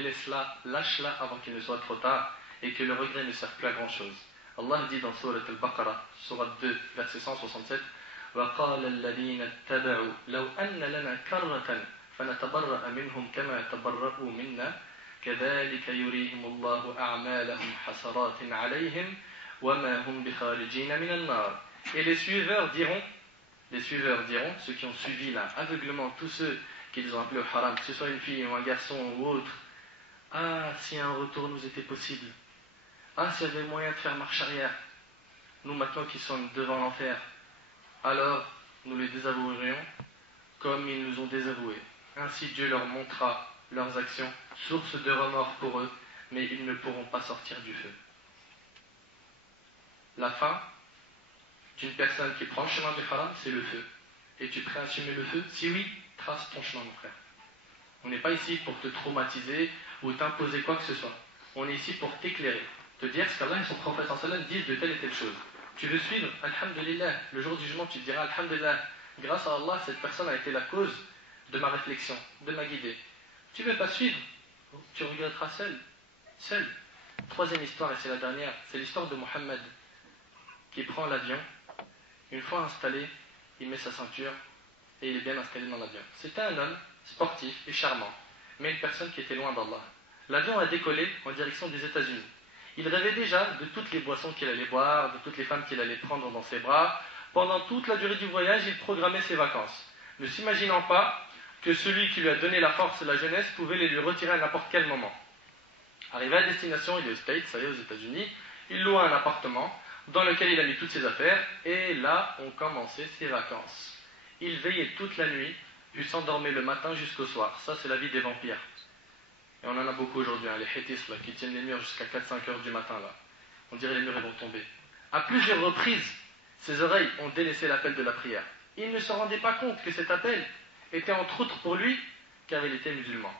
laisse-la, lâche-la avant qu'il ne soit trop tard et que le regret ne serve plus à grand chose. Allah dit dans Surat Al-Baqarah, Surat 2, verset 167, وَقَالَ الَّذِينَ اتَّبَعُوا لَوْ أَنَّ لَنَا كَرَّةً فَنَتَبَرَّأَ مِنْهُمْ كَمَا تَبَرَّؤُوا مِنَّا كَذَلِكَ يُرِيهِمُ اللَّهُ أَعْمَالَهُمْ حَسَرَاتٍ عَلَيْهِمْ وَمَا هُمْ بِخَارِجِينَ مِنَ النَّارِ. Et les suiveurs diront, ceux qui ont suivi là, aveuglement, tous ceux qu'ils ont appelés au haram, que ce soit une fille ou un garçon ou autre, ah, si un retour nous était possible, ah, s'il y avait moyen de faire marche arrière, nous maintenant qui sommes devant l'enfer, alors nous les désavouerions comme ils nous ont désavoués. Ainsi Dieu leur montrera leurs actions, source de remords pour eux, mais ils ne pourront pas sortir du feu. La fin d'une personne qui prend le chemin du haram, c'est le feu. Es-tu prêt à assumer le feu? Si oui, trace ton chemin, mon frère. On n'est pas ici pour te traumatiser ou t'imposer quoi que ce soit. On est ici pour t'éclairer, te dire ce qu'Allah et son prophète sallam disent de telle et telle chose. Tu veux suivre, alhamdulillah, le jour du jugement tu te diras alhamdulillah, grâce à Allah cette personne a été la cause de ma réflexion, de ma guidée. Tu veux pas suivre, tu regretteras seul. Troisième histoire, et c'est la dernière, c'est l'histoire de Mohammed qui prend l'avion. Une fois installé, il met sa ceinture et il est bien installé dans l'avion. C'était un homme sportif et charmant, mais une personne qui était loin d'Allah. L'avion a décollé en direction des États-Unis. Il rêvait déjà de toutes les boissons qu'il allait boire, de toutes les femmes qu'il allait prendre dans ses bras. Pendant toute la durée du voyage, il programmait ses vacances, ne s'imaginant pas que celui qui lui a donné la force et la jeunesse pouvait les lui retirer à n'importe quel moment. Arrivé à destination, il est aux States, ça y est, aux États-Unis, il loua un appartement dans lequel il a mis toutes ses affaires, et là ont commencé ses vacances. Il veillait toute la nuit, puis s'endormait le matin jusqu'au soir. Ça, c'est la vie des vampires. Et on en a beaucoup aujourd'hui, hein, les hétis là, qui tiennent les murs jusqu'à 4-5 heures du matin. Là. On dirait les murs ils vont tomber. À plusieurs reprises, ses oreilles ont délaissé l'appel de la prière. Il ne se rendait pas compte que cet appel était entre autres pour lui, car il était musulman.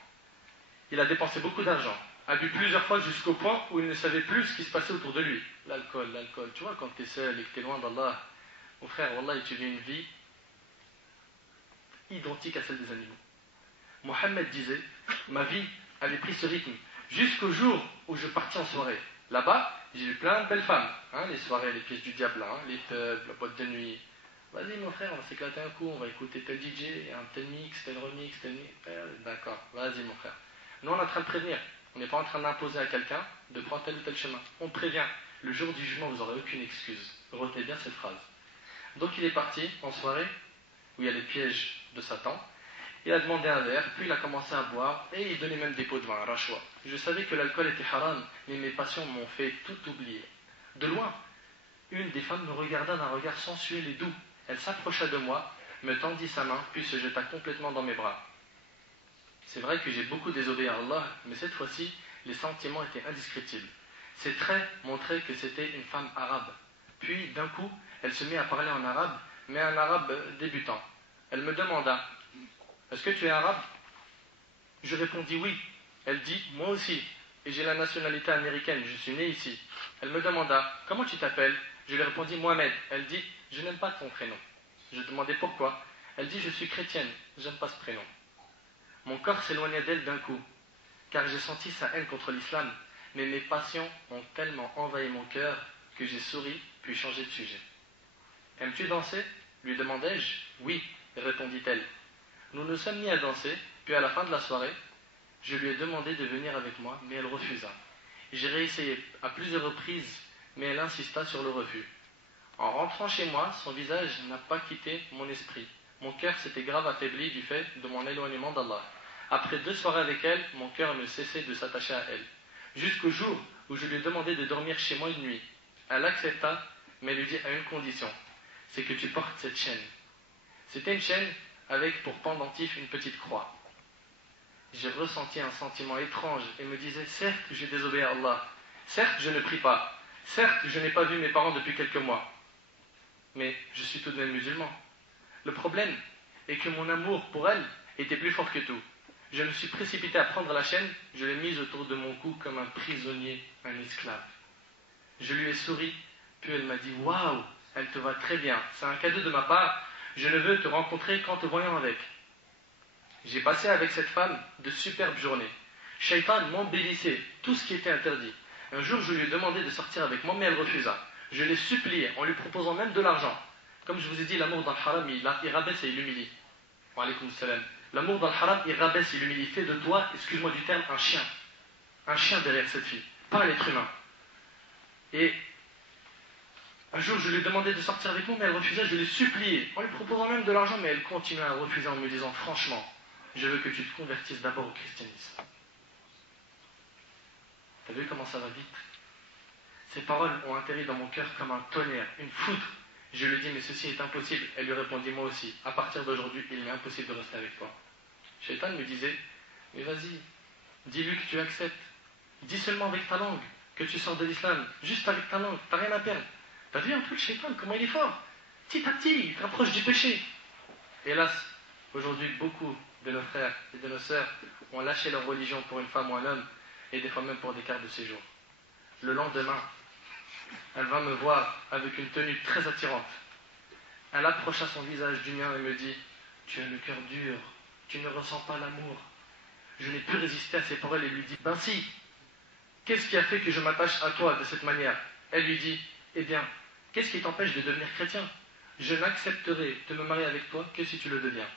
Il a dépensé beaucoup d'argent, a bu plusieurs fois jusqu'au point où il ne savait plus ce qui se passait autour de lui. L'alcool. Tu vois, quand tu es seul et que tu es loin d'Allah, mon frère, Wallah, tu vis une vie identique à celle des animaux. Mohammed disait, ma vie avait pris ce rythme jusqu'au jour où je partis en soirée. Là-bas, j'ai vu plein de belles femmes, hein, les soirées, les pièces du diable, hein, les pubs, la boîte de nuit. Vas-y mon frère, on va s'éclater un coup, on va écouter tel DJ, un tel mix, tel remix, tel mix. D'accord, vas-y mon frère. Nous on est en train de prévenir, on n'est pas en train d'imposer à quelqu'un de prendre tel ou tel chemin. On prévient, le jour du jugement vous n'aurez aucune excuse. Retenez bien cette phrase. Donc il est parti en soirée, où il y a les pièges de Satan. Il a demandé un verre, puis il a commencé à boire, et il donnait même des pots de vin, un rachwa. Je savais que l'alcool était haram, mais mes passions m'ont fait tout oublier. De loin, une des femmes me regarda d'un regard sensuel et doux. Elle s'approcha de moi, me tendit sa main, puis se jeta complètement dans mes bras. C'est vrai que j'ai beaucoup désobéi à Allah, mais cette fois-ci, les sentiments étaient indescriptibles. Ses traits montraient que c'était une femme arabe. Puis, d'un coup, elle se mit à parler en arabe, mais un arabe débutant. Elle me demanda, « Est-ce que tu es arabe ?» Je répondis oui. Elle dit, « Moi aussi, et j'ai la nationalité américaine, je suis né ici. » Elle me demanda, « Comment tu t'appelles ?» Je lui répondis, « Mohamed. » Elle dit, « Je n'aime pas ton prénom. » Je demandai pourquoi. Elle dit, « Je suis chrétienne, j'aime pas ce prénom. » Mon corps s'éloigna d'elle d'un coup, car j'ai senti sa haine contre l'islam, mais mes passions ont tellement envahi mon cœur que j'ai souri, puis changé de sujet. « Aimes-tu danser ?» lui demandai-je. « Oui, » répondit-elle. Nous nous sommes mis à danser, puis à la fin de la soirée, je lui ai demandé de venir avec moi, mais elle refusa. J'ai réessayé à plusieurs reprises, mais elle insista sur le refus. En rentrant chez moi, son visage n'a pas quitté mon esprit. Mon cœur s'était grave affaibli du fait de mon éloignement d'Allah. Après 2 soirées avec elle, mon cœur ne cessait de s'attacher à elle. Jusqu'au jour où je lui ai demandé de dormir chez moi une nuit. Elle accepta, mais lui dit à une condition, c'est que tu portes cette chaîne. C'était une chaîne avec pour pendentif une petite croix. J'ai ressenti un sentiment étrange et me disais, certes j'ai désobéi à Allah, certes je ne prie pas, certes je n'ai pas vu mes parents depuis quelques mois, mais je suis tout de même musulman. Le problème est que mon amour pour elle était plus fort que tout. Je me suis précipité à prendre la chaîne, je l'ai mise autour de mon cou comme un prisonnier, un esclave. Je lui ai souri, puis elle m'a dit, waouh, elle te va très bien, c'est un cadeau de ma part, je ne veux te rencontrer qu'en te voyant avec. J'ai passé avec cette femme de superbes journées. Shaitan m'embellissait tout ce qui était interdit. Un jour, je lui ai demandé de sortir avec moi, mais elle refusa. Je l'ai supplié en lui proposant même de l'argent. Comme je vous ai dit, l'amour dans le haram, il rabaisse et il humilie. Wa alaykoum salam. L'amour dans le haram, il rabaisse et il humilie. Il fait de toi, excuse-moi du terme, un chien. Un chien derrière cette fille, pas un être humain. Et un jour, je lui ai demandé de sortir avec moi, mais elle refusait. Je l'ai supplié en lui proposant même de l'argent, mais elle continuait à refuser en me disant franchement, je veux que tu te convertisses d'abord au christianisme. T'as vu comment ça va vite? Ces paroles ont atterri dans mon cœur comme un tonnerre, une foudre. Je lui ai dit, mais ceci est impossible. Elle lui répondit, moi aussi. À partir d'aujourd'hui, il m'est impossible de rester avec toi. Shaitan me disait, mais vas-y, dis-lui que tu acceptes. Dis seulement avec ta langue que tu sors de l'islam. Juste avec ta langue, t'as rien à perdre. T'as vu un peu le Shaitan, comment il est fort? Petit à petit, il te rapproche du péché. Hélas, aujourd'hui, beaucoup de nos frères et de nos sœurs ont lâché leur religion pour une femme ou un homme, et des fois même pour des cartes de séjour. Le lendemain, elle va me voir avec une tenue très attirante. Elle approcha son visage du mien et me dit, tu as le cœur dur, tu ne ressens pas l'amour. Je n'ai pu résister à ses paroles et lui dis, ben si, qu'est-ce qui a fait que je m'attache à toi de cette manière? Elle lui dit, eh bien, qu'est-ce qui t'empêche de devenir chrétien? Je n'accepterai de me marier avec toi que si tu le deviens.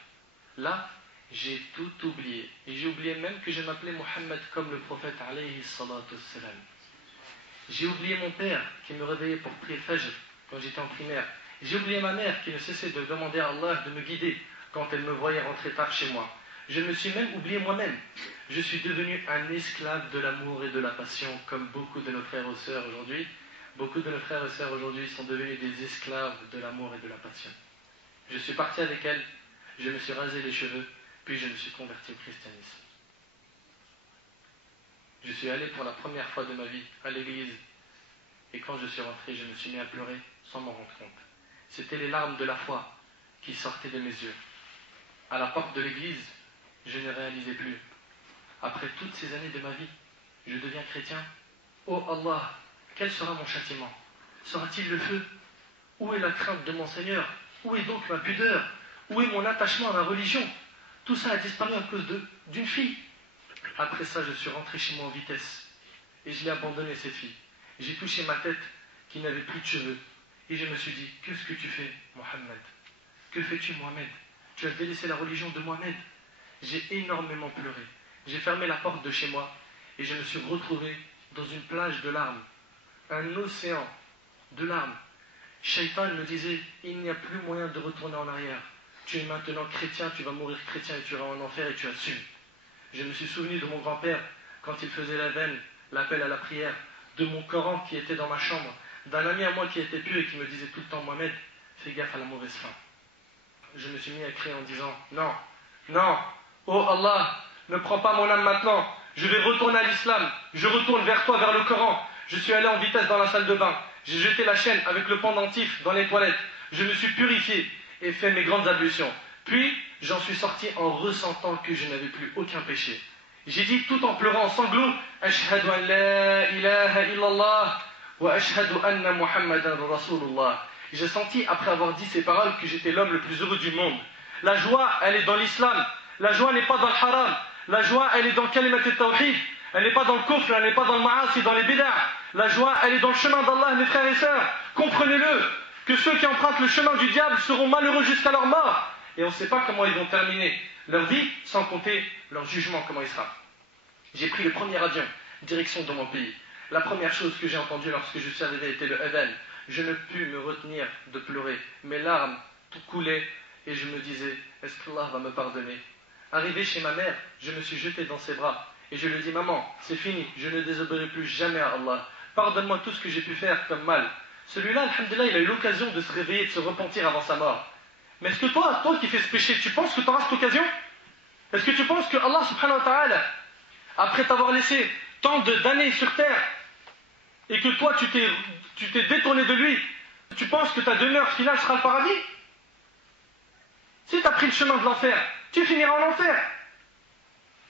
Là, j'ai tout oublié. Et j'ai oublié même que je m'appelais Mohammed comme le prophète alayhi salatu wassalam. J'ai oublié mon père qui me réveillait pour prier Fajr quand j'étais en primaire. J'ai oublié ma mère qui ne cessait de demander à Allah de me guider quand elle me voyait rentrer tard chez moi. Je me suis même oublié moi-même. Je suis devenu un esclave de l'amour et de la passion comme beaucoup de nos frères et sœurs aujourd'hui. Beaucoup de nos frères et sœurs aujourd'hui sont devenus des esclaves de l'amour et de la passion. Je suis parti avec elle, je me suis rasé les cheveux, puis je me suis converti au christianisme. Je suis allé pour la première fois de ma vie à l'église, et quand je suis rentré, je me suis mis à pleurer sans m'en rendre compte. C'était les larmes de la foi qui sortaient de mes yeux. À la porte de l'église, je ne réalisais plus. Après toutes ces années de ma vie, je deviens chrétien. Oh Allah, quel sera mon châtiment? Sera-t-il le feu? Où est la crainte de mon Seigneur? Où est donc ma pudeur? Où est mon attachement à ma religion? Tout ça a disparu à cause d'une fille. Après ça, je suis rentré chez moi en vitesse. Et je l'ai abandonné, cette fille. J'ai touché ma tête qui n'avait plus de cheveux. Et je me suis dit, qu'est-ce que tu fais, Mohammed? Que fais-tu, Mohamed? Tu as délaissé la religion de Mohamed. J'ai énormément pleuré. J'ai fermé la porte de chez moi. Et je me suis retrouvé dans une plage de larmes. Un océan de larmes. Shaitan me disait, il n'y a plus moyen de retourner en arrière. Tu es maintenant chrétien, tu vas mourir chrétien et tu iras en enfer et tu assumes. Je me suis souvenu de mon grand-père quand il faisait la veine, l'appel à la prière, de mon Coran qui était dans ma chambre, d'un ami à moi qui était pieux et qui me disait tout le temps, Mohamed, fais gaffe à la mauvaise fin. Je me suis mis à crier en disant, non, non, oh Allah, ne prends pas mon âme maintenant, je vais retourner à l'islam, je retourne vers toi, vers le Coran. Je suis allé en vitesse dans la salle de bain, j'ai jeté la chaîne avec le pendentif dans les toilettes, je me suis purifié et fait mes grandes ablutions. Puis, j'en suis sorti en ressentant que je n'avais plus aucun péché. J'ai dit tout en pleurant en sanglots, Ashhadu an la ilaha illallah wa ashhadu anna Muhammadan Rasulullah. J'ai senti, après avoir dit ces paroles, que j'étais l'homme le plus heureux du monde. La joie, elle est dans l'islam. La joie n'est pas dans le haram. La joie, elle est dans kalimat al-tawhid. Elle n'est pas dans le kufr, elle n'est pas dans le ma'asi, dans les bid'ah. La joie, elle est dans le chemin d'Allah, mes frères et sœurs. Comprenez-le, que ceux qui empruntent le chemin du diable seront malheureux jusqu'à leur mort. Et on ne sait pas comment ils vont terminer leur vie, sans compter leur jugement, comment il sera. J'ai pris le premier avion, direction de mon pays. La première chose que j'ai entendue lorsque je suis arrivé était le adhan. Je ne pus me retenir de pleurer. Mes larmes tout coulaient et je me disais, est-ce qu'Allah va me pardonner? Arrivé chez ma mère, je me suis jeté dans ses bras et je lui ai dit, maman, c'est fini, je ne désobéirai plus jamais à Allah. Pardonne-moi tout ce que j'ai pu faire comme mal. Celui-là, alhamdoulilah, il a eu l'occasion de se réveiller, de se repentir avant sa mort. Mais est-ce que toi qui fais ce péché, tu penses que tu auras cette occasion? Est-ce que tu penses que Allah subhanahu wa ta'ala, après t'avoir laissé tant d'années sur terre, et que toi tu t'es détourné de lui, tu penses que ta demeure finale sera le paradis? Si tu as pris le chemin de l'enfer, tu finiras en enfer.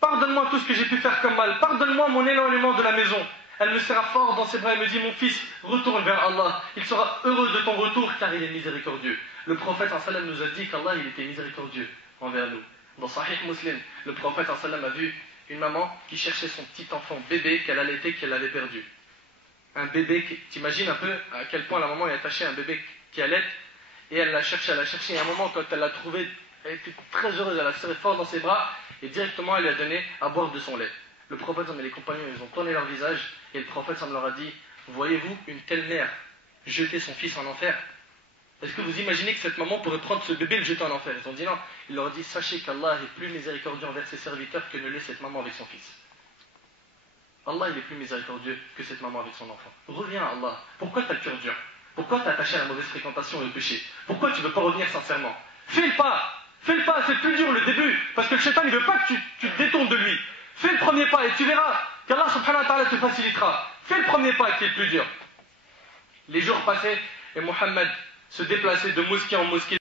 Pardonne-moi tout ce que j'ai pu faire comme mal, pardonne-moi mon éloignement de la maison. Elle me serra fort dans ses bras et me dit, mon fils, retourne vers Allah, il sera heureux de ton retour car il est miséricordieux. Le prophète sallam nous a dit qu'Allah il était miséricordieux envers nous. Dans Sahih Muslim, le prophète sallam a vu une maman qui cherchait son petit enfant bébé qu'elle allaitait, qu'elle avait perdu. Un bébé, t'imagines un peu à quel point la maman est attachée à un bébé qui allait, et elle l'a cherché, et à un moment quand elle l'a trouvé, elle était très heureuse, elle l'a serré fort dans ses bras, et directement elle lui a donné à boire de son lait. Le prophète et les compagnons, ils ont tourné leur visage, et le prophète leur a dit, voyez-vous une telle mère jeter son fils en enfer? Est-ce que vous imaginez que cette maman pourrait prendre ce bébé et le jeter en enfer? Ils ont dit non. Il leur a dit, sachez qu'Allah est plus miséricordieux envers ses serviteurs que ne l'est cette maman avec son fils. Allah il est plus miséricordieux que cette maman avec son enfant. Reviens à Allah. Pourquoi tu as le cœur dur? Pourquoi tu es attaché à la mauvaise fréquentation et au péché? Pourquoi tu ne veux pas revenir sincèrement? Fais le pas, c'est plus dur le début, parce que le shaitan ne veut pas que tu te détournes de lui. Fais le premier pas et tu verras qu'Allah subhanahu wa ta'ala te facilitera. Fais le premier pas qui est le plus dur. Les jours passaient et Mohammed se déplaçait de mosquée en mosquée.